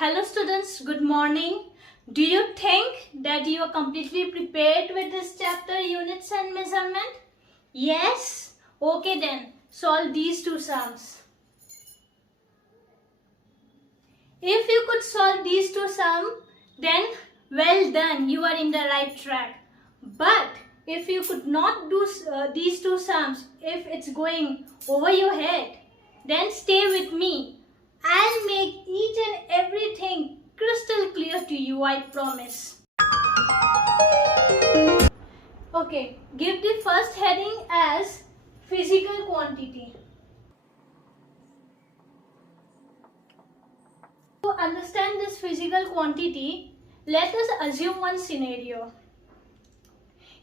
Hello students, good morning. Do you think that you are completely prepared with this chapter, units and measurement? Yes? Okay then, solve these two sums. If you could solve these two sums, then well done, you are in the right track. But if you could not do these two sums, if it's going over your head, then stay with me. I'll make each and everything crystal clear to you, I promise. Okay, give the first heading as physical quantity. To understand this physical quantity, let us assume one scenario.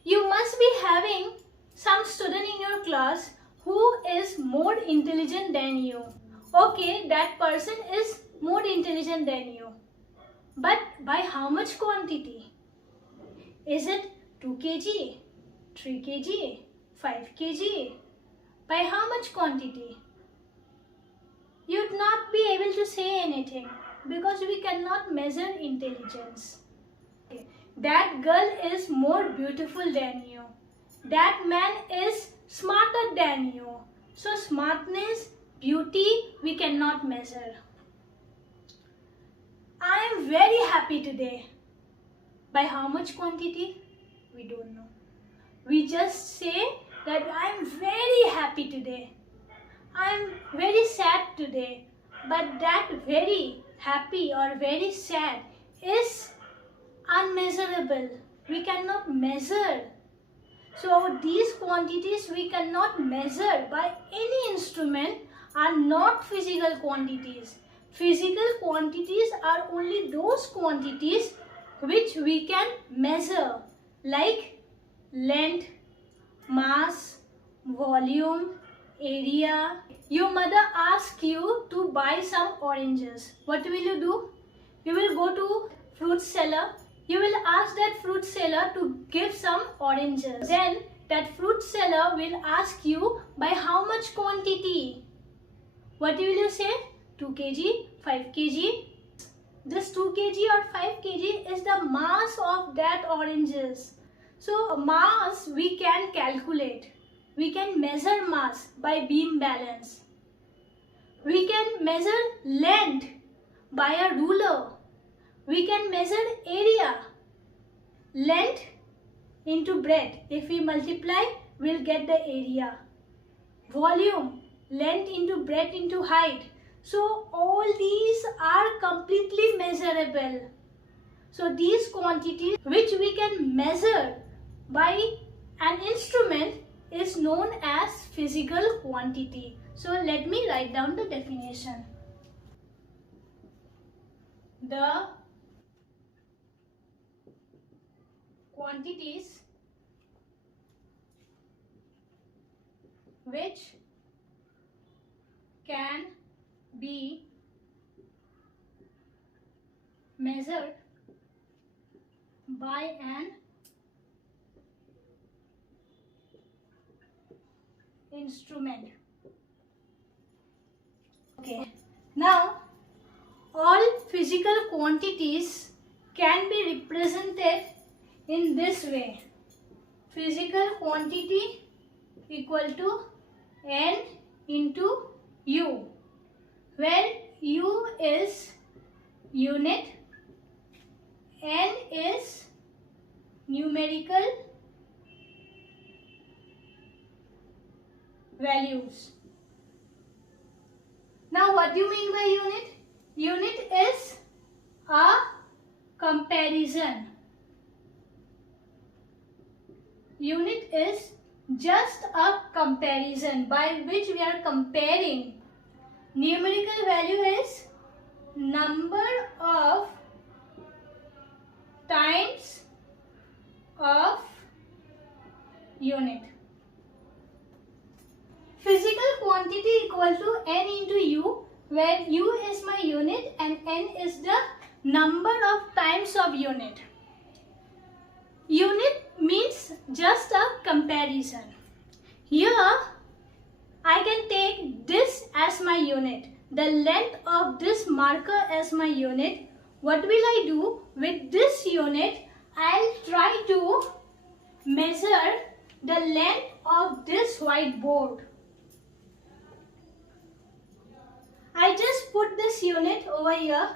You must be having some student in your class who is more intelligent than you. Okay, that person is more intelligent than you. But by how much quantity? Is it 2 kg, 3 kg, 5 kg? By how much quantity? You'd not be able to say anything because we cannot measure intelligence. Okay. That girl is more beautiful than you. That man is smarter than you. So smartness, beauty, we cannot measure. I am very happy today. By how much quantity? We don't know. We just say that I am very happy today. I am very sad today. But that very happy or very sad is unmeasurable. We cannot measure. So these quantities we cannot measure by any instrument are not physical quantities. Physical quantities are only those quantities which we can measure, like length, mass, volume, area. Your mother asks you to buy some oranges. What will you do? You will go to fruit seller. You will ask that fruit seller to give some oranges. Then that fruit seller will ask you by how much quantity. What will you say? 2 kg, 5 kg. This 2 kg or 5 kg is the mass of that oranges. So mass we can calculate. We can measure mass by beam balance. We can measure length by a ruler. We can measure area. Length into breadth. If we multiply, we'll get the area. Volume. Length into breadth into height. So all these are completely measurable. So these quantities which we can measure by an instrument is known as physical quantity. So let me write down the definition. The quantities which can be measured by an instrument. Okay. Now, all physical quantities can be represented in this way. Physical quantity equal to N into U, where U is unit, N is numerical values. Now what do you mean by unit? Unit is a comparison. Unit is just a comparison by which we are comparing. Numerical value is number of times of unit. Physical quantity equal to N into U, where U is my unit and N is the number of times of unit. Unit means just a comparison. Here I can take this as my unit. the length of this marker as my unit, what will I do? With this unit, I'll try to measure the length of this whiteboard. I just put this unit over here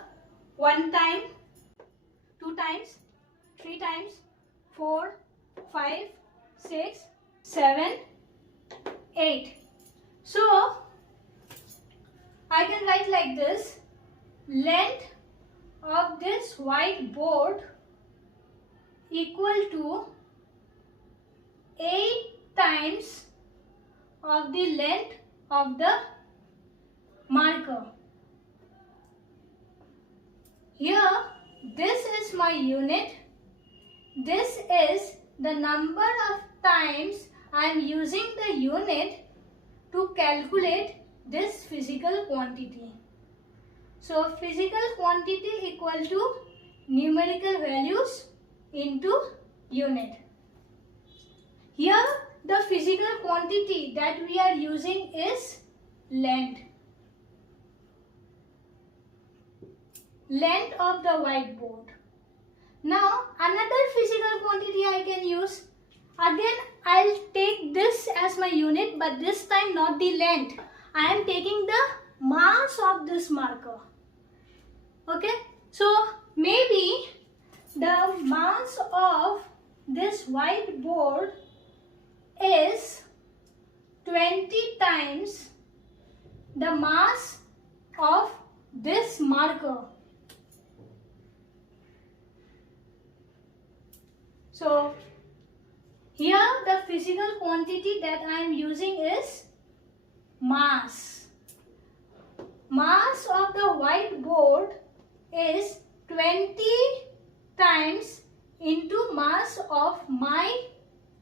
1 time, 2 times, 3 times, 4, 5, 6, 7, 8. So, I can write like this: length of this whiteboard equal to 8 times of the length of the marker. Here, this is my unit. This is the number of times I am using the unit to calculate this physical quantity. So, physical quantity equal to numerical values into unit. Here, the physical quantity that we are using is length. Length of the whiteboard. Now, another physical quantity I can use. Again, I'll take this as my unit, but this time not the length. I am taking the mass of this marker. Okay, so maybe the mass of this whiteboard is 20 times the mass of this marker. So, here the physical quantity that I am using is mass. Mass of the whiteboard is 20 times into mass of my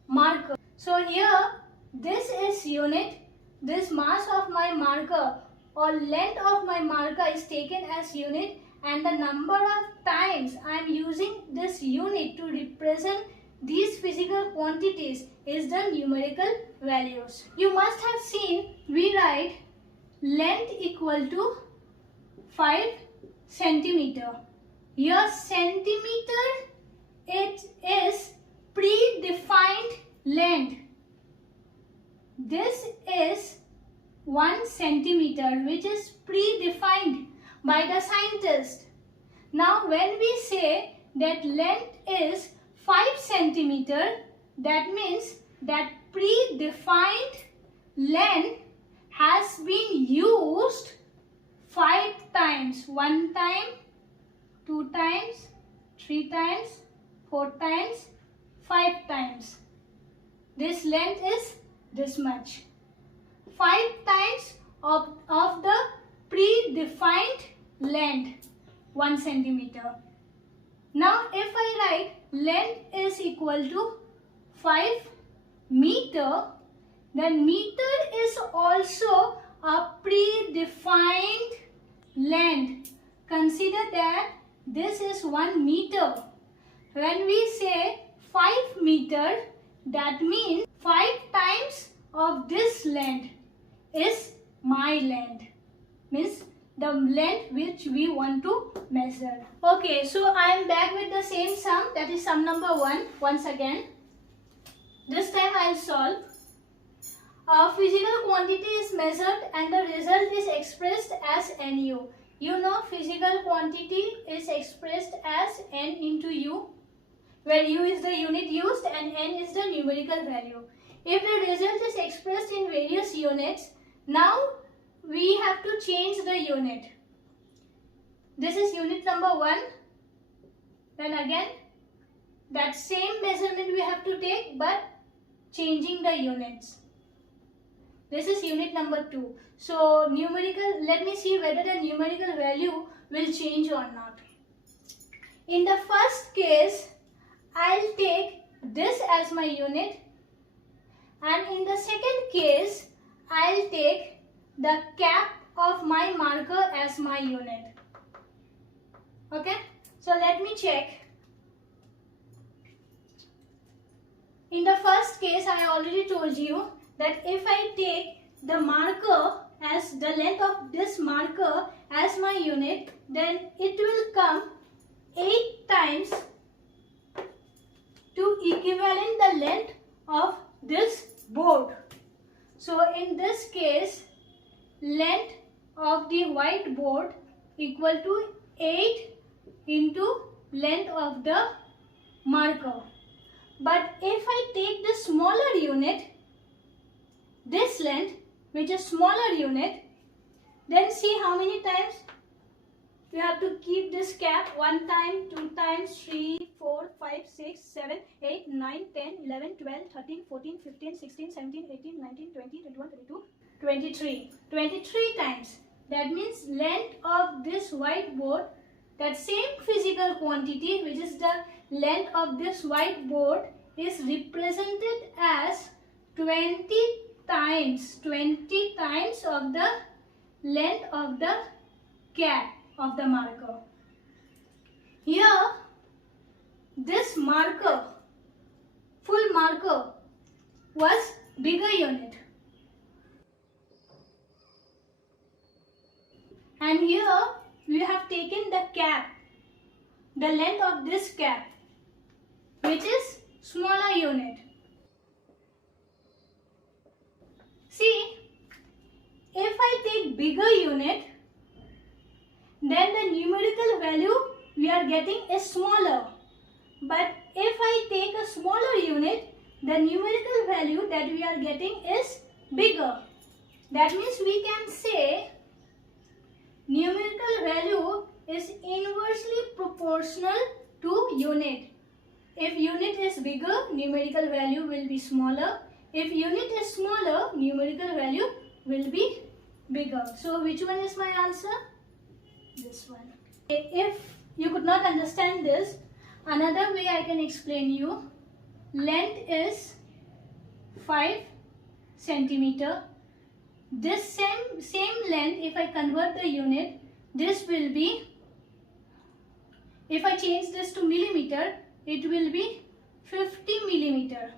marker. So, here this is unit, this mass of my marker or length of my marker is taken as unit, and the number of times I am using this unit to represent these physical quantities is the numerical values. You must have seen we write length equal to 5 centimeter. Here centimeter, it is predefined length. This is 1 centimeter, which is predefined by the scientist. Now when we say that length is 5 centimeter, that means that predefined length has been used 5 times. 1 time, 2 times, 3 times, 4 times, 5 times. This length is this much. 5 times of the predefined length, 1 centimeter. Now if I write length is equal to 5 meter, then meter is also a predefined length. Consider that this is 1 meter. When we say 5 meter, that means 5 times of this length is my length. Means the length which we want to measure. Okay, so I am back with the same sum, that is sum number 1 once again. This time I will solve. A physical quantity is measured and the result is expressed as NU. You know physical quantity is expressed as N into U, where U is the unit used and N is the numerical value. If the result is expressed in various units, now we have to change the unit. This is unit number 1. Then again, that same measurement we have to take, but changing the units. This is unit number 2. So numerical, let me see whether the numerical value will change or not. In the first case, I'll take this as my unit, and in the second case, I'll take the cap of my marker as my unit. Okay, so let me check. In the first case, I already told you that if I take the marker as the length of this marker as my unit, then it will come 8 times to equivalent the length of this board. So in this case, length of the whiteboard equal to 8 into length of the marker. But if I take the smaller unit, this length, which is smaller unit, then see how many times we have to keep this cap. 1 time, 2 times, 3, 4, 5, 6, 7, 8, 9, 10, 11, 12, 13, 14, 15, 16, 17, 18, 19, 20, 21, 22, 23. 23 times. That means length of this whiteboard, that same physical quantity, which is the length of this whiteboard, is represented as 20 times of the length of the cap of the marker. Here, this marker, full marker, was bigger unit. And here we have taken the cap, the length of this cap, which is smaller unit. See, if I take bigger unit, then the numerical value we are getting is smaller. But if I take a smaller unit, the numerical value that we are getting is bigger. That means we can say numerical value is inversely proportional to unit. If unit is bigger, numerical value will be smaller. If unit is smaller, numerical value will be bigger. So which one is my answer? This one. If you could not understand this, another way I can explain you. Length is 5 centimeter. This same length, if I convert the unit, this will be, if I change this to millimeter, it will be 50 millimeter.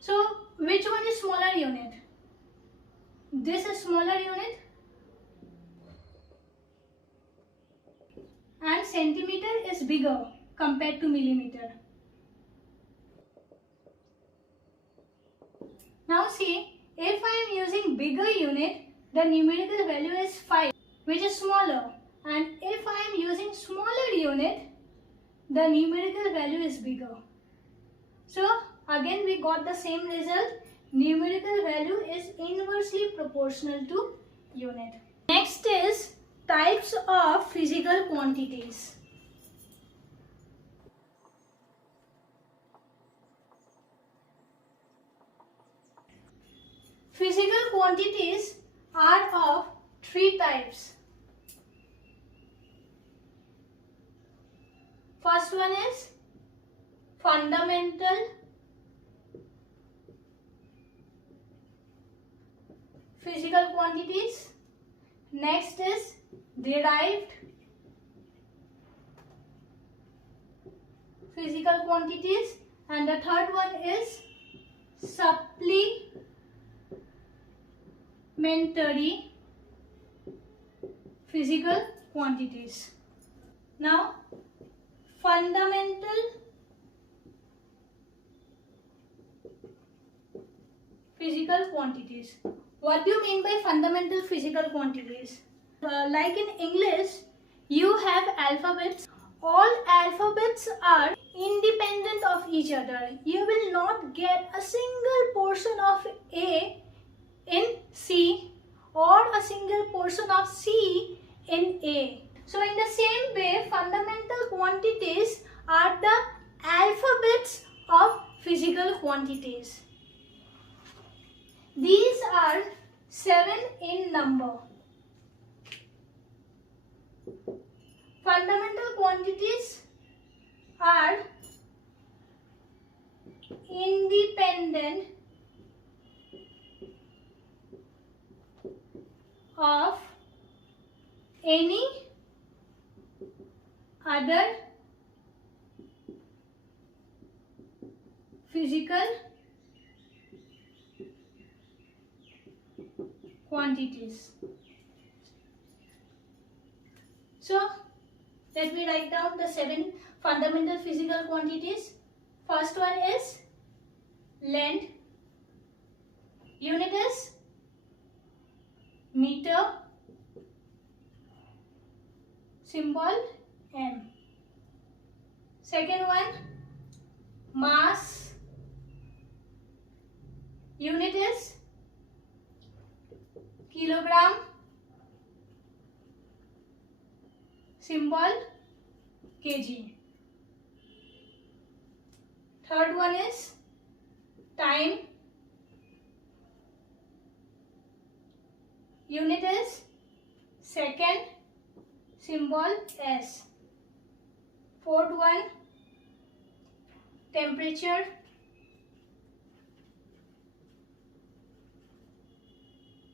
So which one is smaller unit? This is smaller unit, and centimeter is bigger compared to millimeter. Now see, if I am using bigger unit, the numerical value is 5, which is smaller. And if I am using smaller unit, the numerical value is bigger. So again we got the same result. Numerical value is inversely proportional to unit. Next is types of physical quantities. Physical quantities are of 3 types. First one is fundamental physical quantities. Next is derived physical quantities, and the third one is supplementary physical quantities. Now, fundamental physical quantities. What do you mean by fundamental physical quantities? Like in English, you have alphabets. All alphabets are independent of each other. You will not get a single portion of A in C or a single portion of C in A. So in the same way, fundamental quantities are the alphabets of physical quantities. These are 7 in number. Fundamental quantities are independent of any other physical quantities. So let me write down the 7 fundamental physical quantities. First one is length. Unit is meter. Symbol m. Second one, mass. Unit is kilogram. Symbol kg. Third one is time. Unit is second. Symbol S. Fourth one, temperature.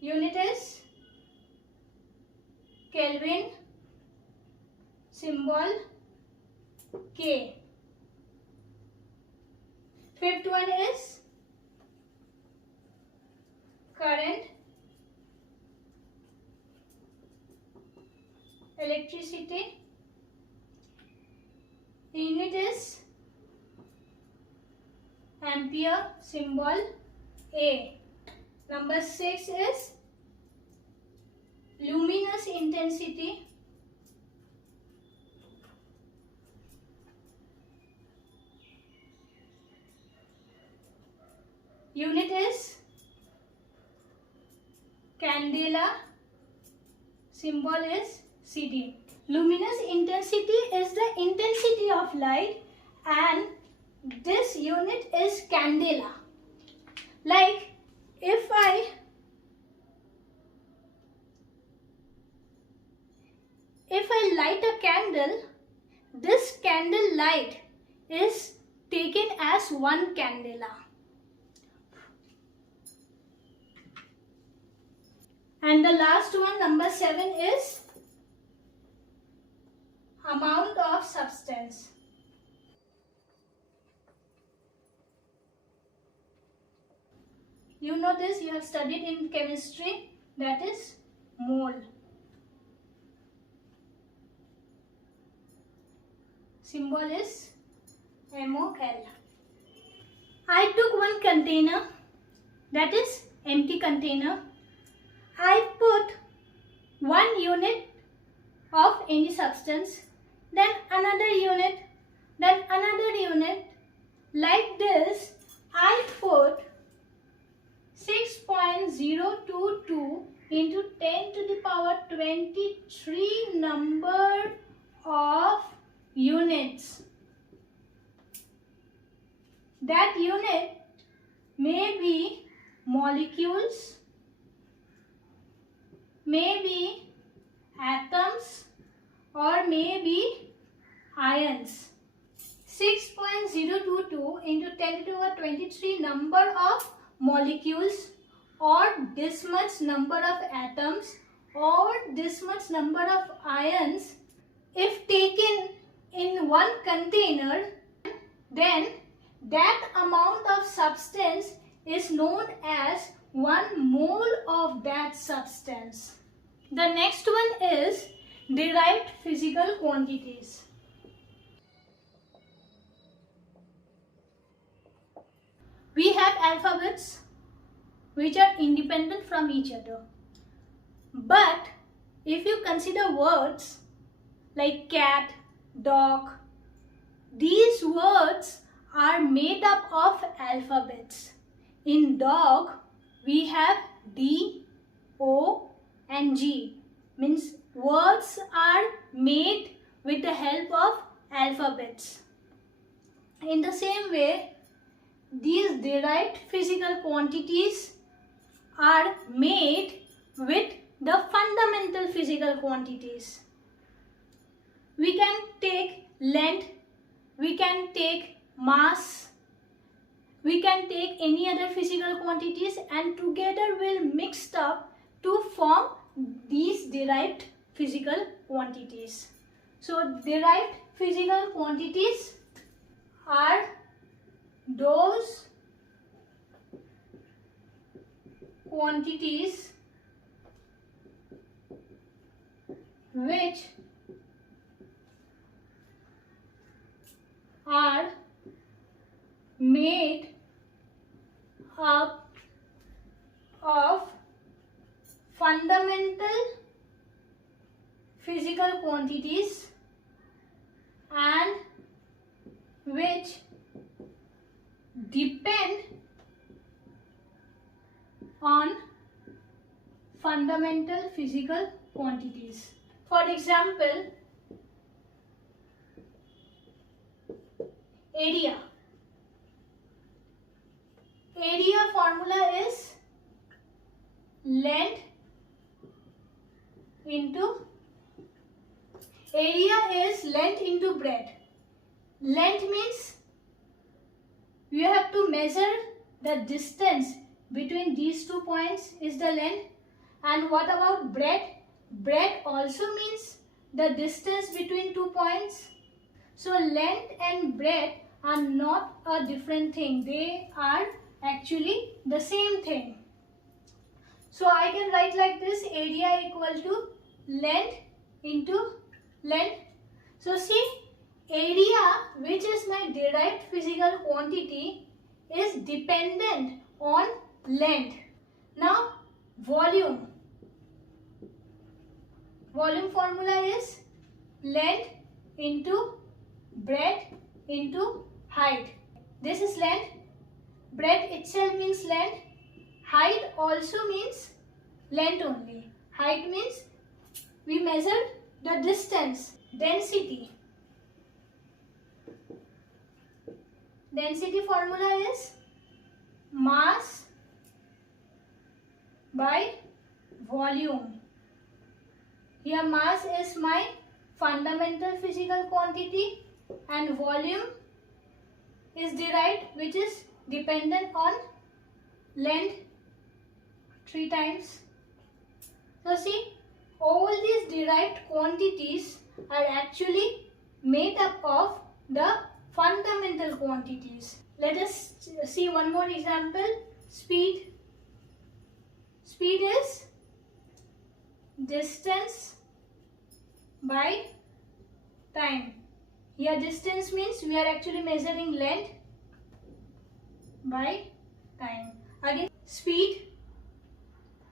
Unit is Kelvin. Symbol K. Fifth one is current. Electricity. Unit is ampere. Symbol A. Number 6 is luminous intensity. Unit is candela. Symbol is CD. Luminous intensity is the intensity of light and this unit is candela. Like if I light a candle, this candle light is taken as 1 candela. And the last one, number 7, is amount of substance. You know this, you have studied in chemistry, that is mole. Symbol is MOL. I took one container, that is empty container. I put 1 unit of any substance, then another unit, then another unit. Like this, I put 6.022 into 10 to the power 23 number of units. That unit may be molecules, maybe atoms, or maybe ions. 6.022 into 10 to the power 23 number of molecules, or this much number of atoms, or this much number of ions, if taken in 1 container, then that amount of substance is known as 1 mole of that substance. The next one is derived physical quantities. We have alphabets which are independent from each other. But if you consider words like cat, dog, these words are made up of alphabets. In dog, we have D, O and G. Means words are made with the help of alphabets. In the same way, these derived physical quantities are made with the fundamental physical quantities. We can take length, we can take mass, we can take any other physical quantities, and together will mixed up to form these derived physical quantities. So derived physical quantities are those quantities which are made up of fundamental physical quantities and which depend on fundamental physical quantities. For example, area. Area formula is length into breadth. Length means you have to measure the distance between these 2 points is the length. And what about breadth? Breadth also means the distance between 2 points. So length and breadth are not a different thing. They are actually the same thing. So I can write like this: area equal to length into length. So see, area, which is my derived physical quantity, is dependent on length. Now volume. Volume formula is length into breadth into height. This is length. Breadth itself means length. Height also means length only. Height means we measured the distance. Density. Density formula is mass by volume. Here mass is my fundamental physical quantity and volume is derived, which is dependent on length 3 times. So see, all these derived quantities are actually made up of the fundamental quantities. Let us see one more example. Speed. Speed is distance by time. Here distance means we are actually measuring length by time. Again, speed,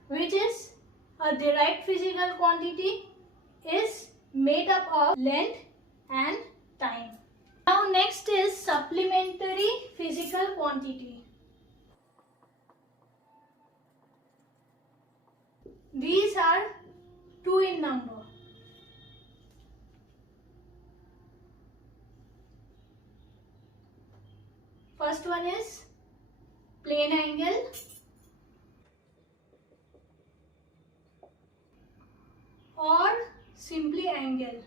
which is a derived physical quantity, is made up of length and time. Now next is supplementary physical quantity. These are 2 in number. First one is plane angle, or simply angle.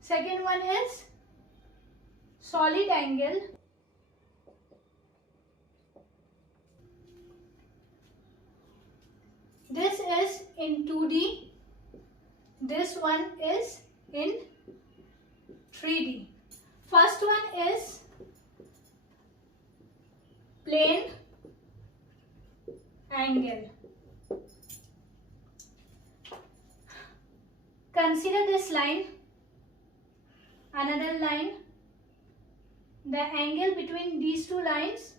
Second one is solid angle, this is in 2D, this one is in 3D. First one is plane angle. Consider this line, another line. The angle between these 2 lines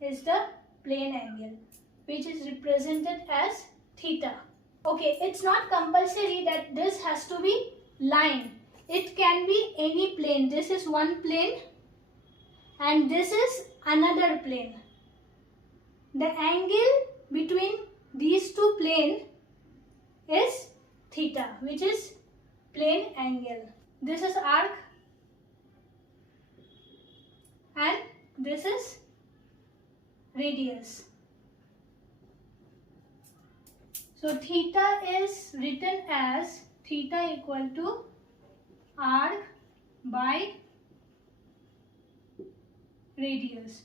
is the plane angle, which is represented as theta. Okay, it's not compulsory that this has to be line. It can be any plane. This is one plane and this is another plane. The angle between these 2 planes is theta, which is plane angle. This is arc and this is radius. So theta is written as theta equal to arc by radius.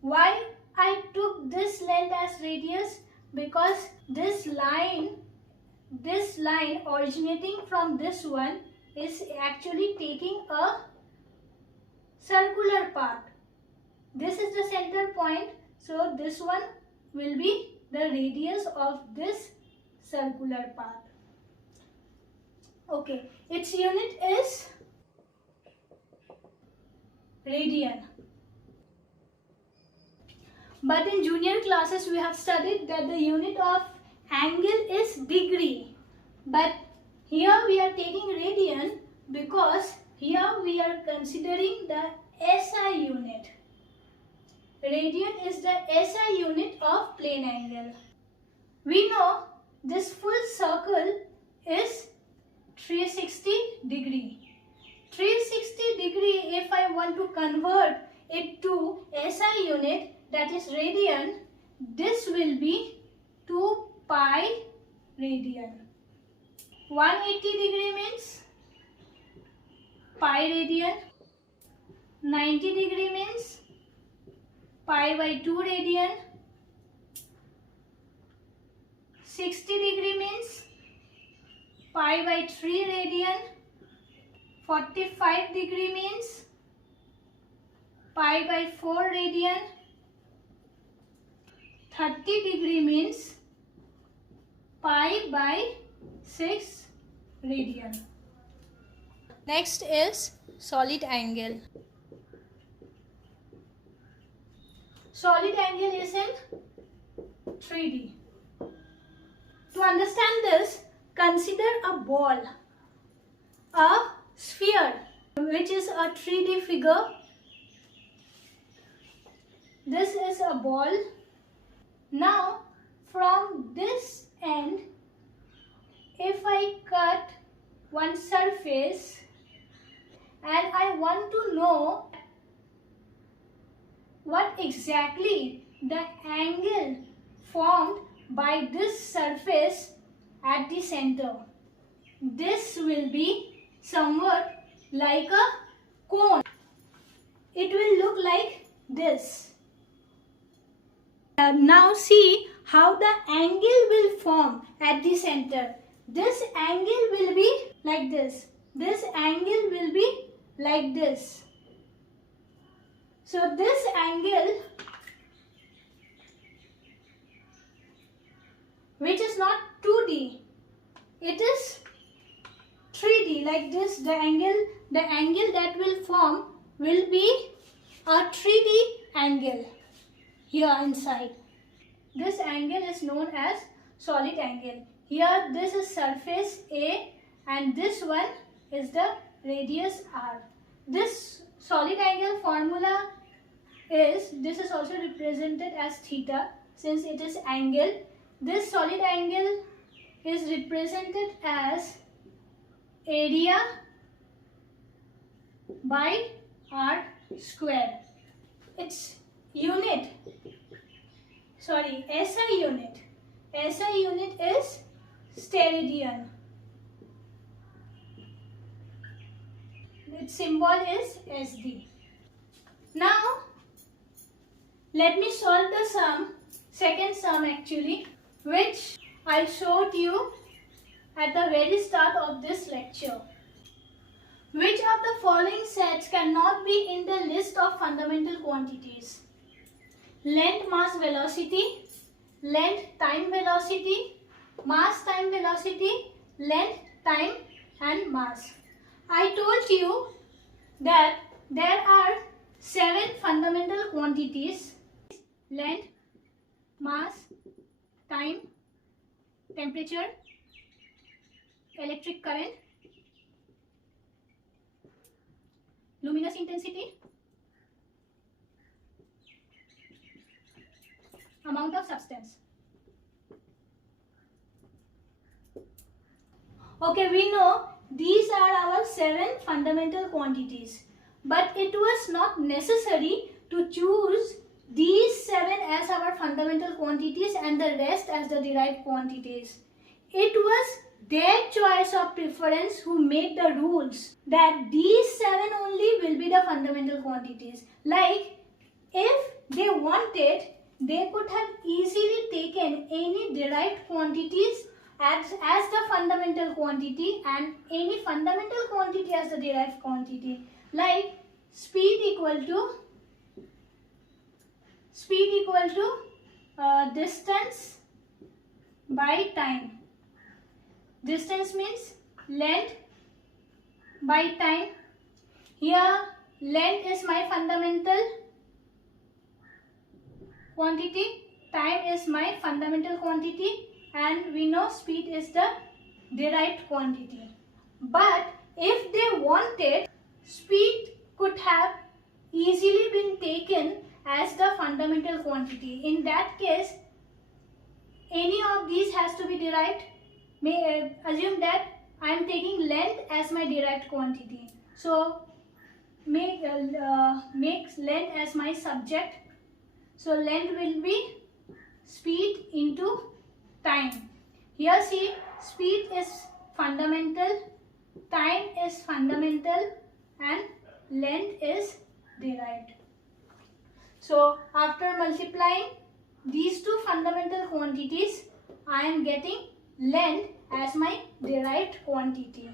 Why I took this length as radius? Because this line originating from this one is actually taking a circular path. This is the center point, so this one will be the radius of this circular path. Okay, its unit is radian. But in junior classes we have studied that the unit of angle is degree. But here we are taking radian because here we are considering the SI unit. Radian is the SI unit of plane angle. We know this full circle is 360 degree. 360 degree, if I want to convert it to SI unit, that is radian, this will be 2 pi radian. 180 degree means pi radian. 90 degree means pi by 2 radian. 60 degree means pi by 3 radian. 45 degree means pi by 4 radian. 30 degree means pi by 6 radian. Next is solid angle. Solid angle is in 3D. To understand this, consider a ball, a sphere, which is a 3D figure. This is a ball. Now, from this end, if I cut one surface and I want to know what exactly the angle formed by this surface at the center. This will be somewhat like a cone. It will look like this. Now see how the angle will form at the center. This angle will be like this. This angle will be like this. So this angle, which is not 2D, it is 3D, like this. The angle that will form will be a 3D angle here inside. This angle is known as solid angle. Here this is surface A and this one is the radius R. This solid angle formula is, this is also represented as theta since it is angle. This solid angle is represented as area by R square. Its unit, SI unit. SI unit is steradian. Its symbol is SD. Now, let me solve the sum, second sum actually, which I showed you at the very start of this lecture. Which of the following sets cannot be in the list of fundamental quantities? Length, mass, velocity, length, time, velocity, mass, time, velocity, length, time and mass. I told you that there are 7 fundamental quantities: length, mass, time, temperature, electric current, luminous intensity, amount of substance. Okay, we know these are our 7 fundamental quantities, but it was not necessary to choose these 7 as our fundamental quantities and the rest as the derived quantities. It was their choice of preference who made the rules that these 7 only will be the fundamental quantities. Like, if they wanted, they could have easily taken any derived quantities as the fundamental quantity and any fundamental quantity as the derived quantity. Like speed equal to distance by time. Distance means length by time. Here length is my fundamental quantity, time is my fundamental quantity, and we know speed is the derived quantity. But if they wanted, speed could have easily been taken as the fundamental quantity. In that case, any of these has to be derived. Assume that I am taking length as my derived quantity. So make length as my subject. So length will be speed into time. Here see, speed is fundamental, time is fundamental, and length is derived. So after multiplying these two fundamental quantities, I am getting length as my derived quantity.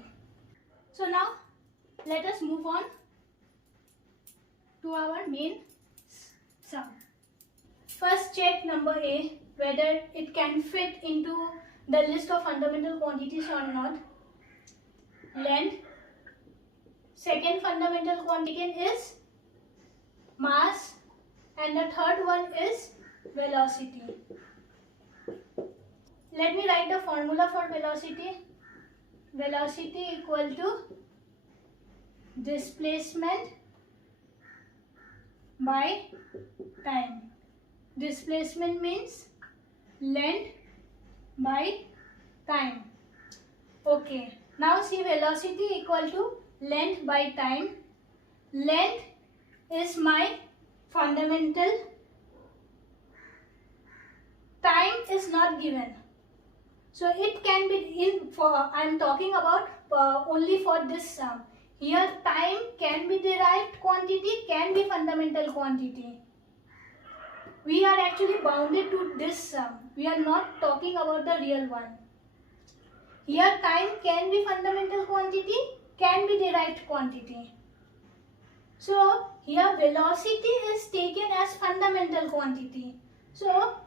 So now let us move on to our main sum. First check number A, whether it can fit into the list of fundamental quantities or not. Length. Second fundamental quantity is mass, and the third one is velocity. Let me write the formula for velocity. Velocity equal to displacement by time. Displacement means length by time. Okay, now see, velocity equal to length by time. Length is my fundamental, time is not given. So it can be I am talking about only for this sum. Here time can be derived quantity, can be fundamental quantity. We are actually bounded to this sum. We are not talking about the real one. Here time can be fundamental quantity, can be derived quantity. So here velocity is taken as fundamental quantity. So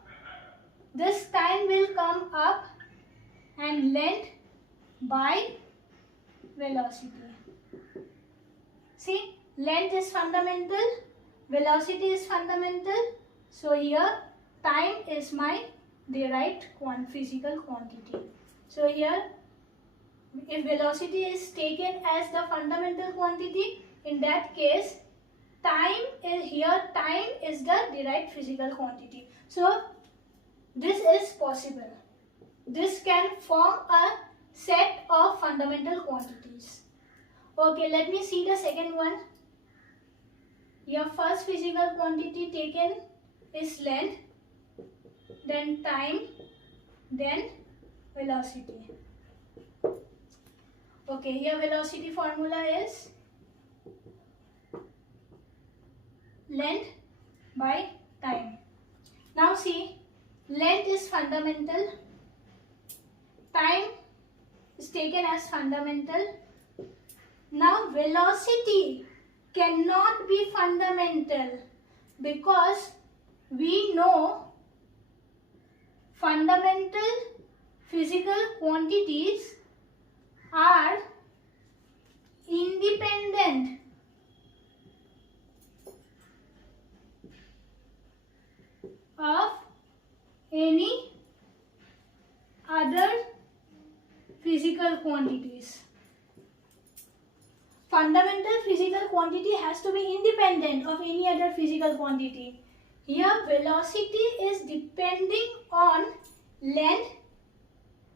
this time will come up and length by velocity. See, length is fundamental, velocity is fundamental. So here time is my derived physical quantity. So here if velocity is taken as the fundamental quantity, in that case time is the derived physical quantity. So this is possible. This can form a set of fundamental quantities. Okay, let me see the second one. Your first physical quantity taken is length, then time, then velocity. Okay, here velocity formula is length by time. Now see, length is fundamental, time is taken as fundamental. Now velocity cannot be fundamental because we know fundamental physical quantities are independent of any other physical quantities. Fundamental physical quantity has to be independent of any other physical quantity. Here velocity is depending on length,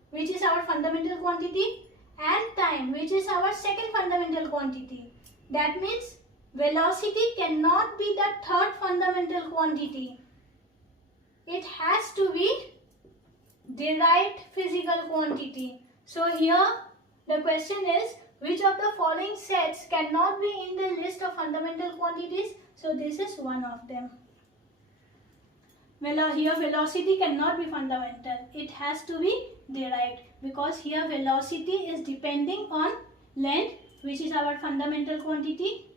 which is our fundamental quantity, and time, which is our second fundamental quantity. That means velocity cannot be the third fundamental quantity. It has to be derived physical quantity. So here the question is, which of the following sets cannot be in the list of fundamental quantities? So this is one of them. Here velocity cannot be fundamental. It has to be derived because here velocity is depending on length, which is our fundamental quantity,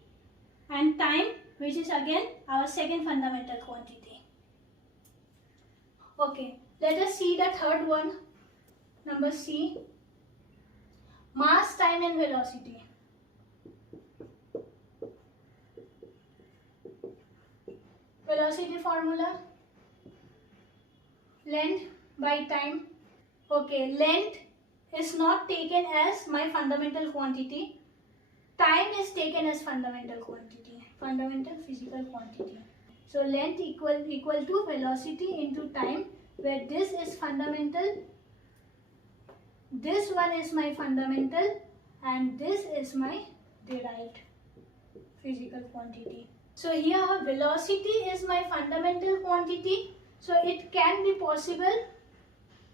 and time, which is again our second fundamental quantity. Okay, let us see the third one, number C. Mass, time and velocity. Velocity formula, length by time. Okay, length is not taken as my fundamental quantity. Time is taken as fundamental quantity, fundamental physical quantity. So length equal to velocity into time, where this is fundamental, this one is my fundamental, and this is my derived physical quantity. So here velocity is my fundamental quantity, so it can be possible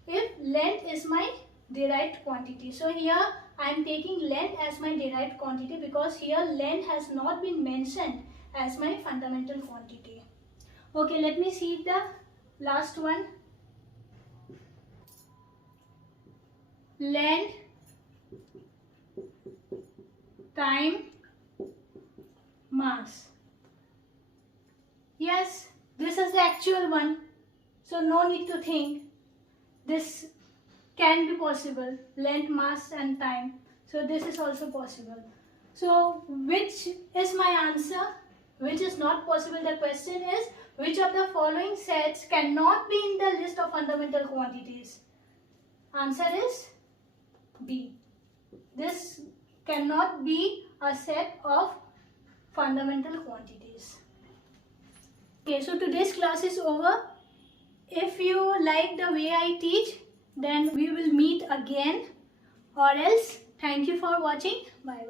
if length is my derived quantity. So here I am taking length as my derived quantity because here length has not been mentioned as my fundamental quantity. Okay, let me see the last one. Length, time, mass. Yes, this is the actual one, so no need to think. This can be possible, length, mass and time. So this is also possible. So which is my answer? Which is not possible? The question is, which of the following sets cannot be in the list of fundamental quantities? Answer is B. This cannot be a set of fundamental quantities. Okay, so today's class is over. If you like the way I teach, then we will meet again, or else thank you for watching. Bye bye.